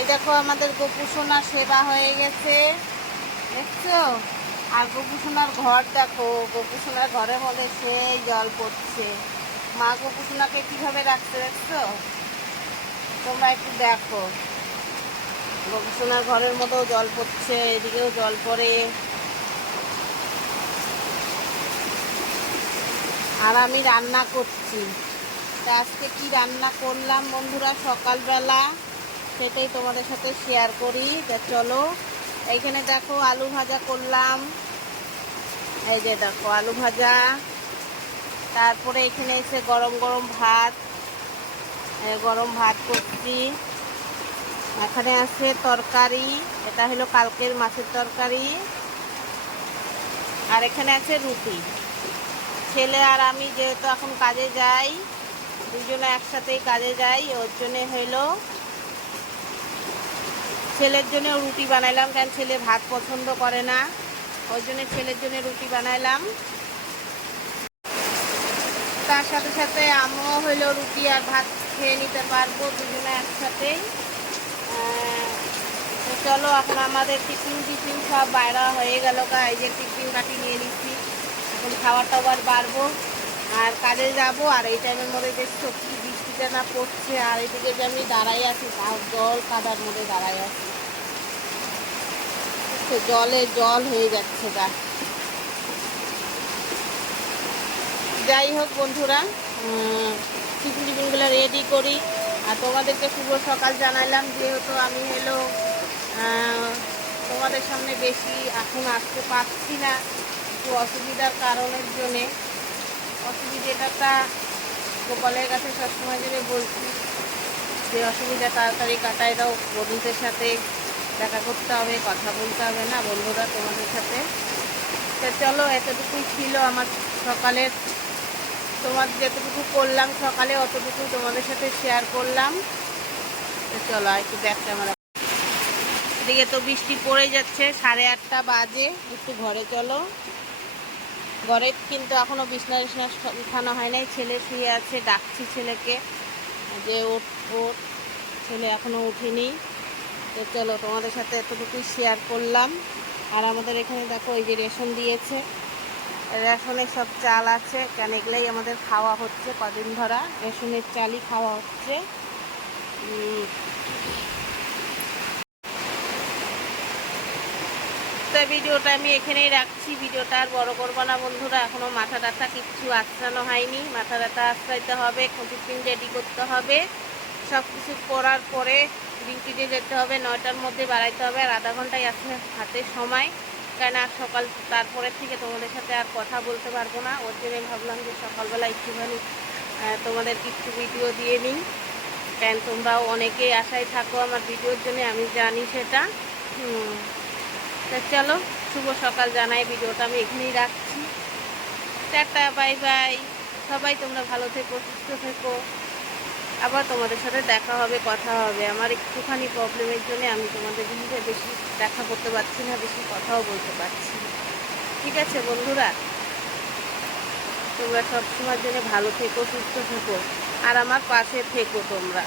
এই দেখো আমাদের গোপুসোনার সেবা হয়ে গেছে। দেখছ? আর গোপুসোনার ঘর দেখো গোপুসোনার ঘরের মধ্যে সেই জল পড়ছে। মা গোপুসোনাকে কীভাবে রাখতে দেখছ? তোমরা একটু দেখো। গোপুসোনার ঘরের মধ্যেও জল পড়ছে, এদিকেও জল পড়ে। আর আমি রান্না করছি। আজকে কি রান্না করলাম বন্ধুরা সকালবেলা? সেটাই তোমাদের সাথে শেয়ার করি তা চলো, এইখানে দেখো আলু ভাজা করলাম। এই যে দেখো আলু ভাজা। তারপরে এখানে এসে গরম গরম ভাত গরম ভাত করছি। এখানে আছে তরকারি, এটা হলো কালকের মাছের তরকারি। আর এখানে আছে রুটি। ছেলে আর আমি যেহেতু এখন কাজে যাই, দুজনে একসাথেই কাজে যাই, ওর জন্যে হইল ছেলের জন্য রুটি বানাইলাম কারণ ছেলে ভাত পছন্দ করে না? ওই জন্য ছেলের জন্য রুটি বানাইলাম। তার সাথে সাথে আমিও হইল রুটি আর ভাত খেয়ে নিতে পারব দুজনে একসাথেই। চলো এখন আমাদের টিফিন টিফিন সব বাইরা হয়ে গেল এই যে টিফিন কাটি নিয়ে নিচ্ছি। এখন খাবার টাবার বাড়বো। আর কাজে যাব, আর এই টাইমের মধ্যে দেখছ কি বৃষ্টিটা না পড়ছে, আর এদিকে যে আমি দাঁড়াই আছি, তাও জল কাদার মধ্যে দাঁড়াই আছি। তো জলে জল হয়ে যাচ্ছে গা। যাই হোক বন্ধুরা টিফিন টিফিনগুলো রেডি করি। আর তোমাদেরকে শুভ সকাল জানাইলাম, যেহেতু আমি হলো তোমাদের সামনে বেশি এখন আসতে পারছি না, একটু অসুবিধার কারণের জন্যে। অসুবিধাটা গোপালের কাছে সবসময় জন্য বলছি যে অসুবিধা তাড়াতাড়ি কাটায় দাও, বন্ধুদের সাথে দেখা করতে হবে, কথা বলতে হবে না, বন্ধুরা তোমাদের সাথে। তো চলো, এতটুকুই ছিল আমার সকালের। তোমার যেতটুকু করলাম সকালে অতটুকু তোমাদের সাথে শেয়ার করলাম। তো চলো, আর একটু ব্যাক ক্যামেরা এদিকে তো বৃষ্টি পড়ে যাচ্ছে, সাড়ে আটটা বাজে, একটু ঘরে চলো। ঘরে কিন্তু এখনও বিছনা টিছনা উঠানো হয় নাই। ছেলে শুয়ে আছে, ডাকছি ছেলেকে যে, ওঠ ওঠ। ছেলে এখনও উঠেনি। তো চলো তোমাদের সাথে এতটুকুই শেয়ার করলাম। আর আমাদের এখানে দেখো, এই যে রেশন দিয়েছে। রেশনের সব চাল আছে, কেন এগুলাই আমাদের খাওয়া হচ্ছে কদিন ধরা। রেশনের চালই খাওয়া হচ্ছে। তো ভিডিওটা আমি এখানেই রাখছি। ভিডিওটা আর বড় করব না বন্ধুরা, এখনও মাথা ব্যথা কিচ্ছু আশ্রানো হয়নি। মাথা ব্যথা আশ্রাইতে হবে টিফিন রেডি করতে হবে। সব কিছু করার পরে ডিউটিতে যেতে হবে, নয়টার মধ্যে বাড়াইতে হবে, আর আধা ঘন্টায় আছে হাতে সময়। কেন আর সকাল, তারপরের থেকে তোমাদের সাথে আর কথা বলতে পারব না। ওর জন্য ভাবলাম যে সকালবেলা একটুখানি তোমাদের কিছু ভিডিও দিয়ে নিই। কেন তোমরাও অনেকেই আশায় থাকো আমার ভিডিওর জন্য, আমি জানি সেটা। তা চলো, শুভ সকাল জানাই, ভিডিওটা আমি এখানেই রাখছি। টাটা, বাই বাই। সবাই তোমরা ভালো থেকো, সুস্থ থেকো। আবার তোমাদের সাথে দেখা হবে, কথা হবে। আমার একটুখানি প্রবলেমের জন্য আমি তোমাদের সাথে বেশি দেখা করতে পারছি না, বেশি কথাও বলতে পারছি ঠিক আছে বন্ধুরা? তোমরা সবসময়ের জন্য ভালো থেকো, সুস্থ থেকো। আর আমার পাশে থেকো তোমরা।